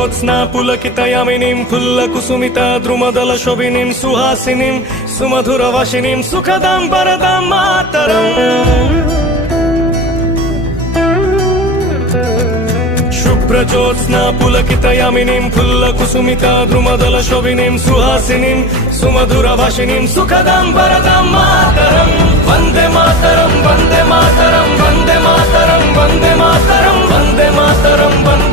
शुभ्रजोत्स्ना पुलकितयामिनीं फुल्लकुसुमिता द्रुमदल शोभिनीं सुहासिनीं सुमधुरवासिनीं सुखदां वरदां Mataram शुभ्रजोत्स्ना पुलकितयामिनीं फुल्लकुसुमिता द्रुमदल शोभिनीं सुहासिनीं सुमधुरवासिनीं सुखदां वरदां Mataram Vande Mataram Vande Mataram Vande Mataram Vande Mataram Vande Mataram Vande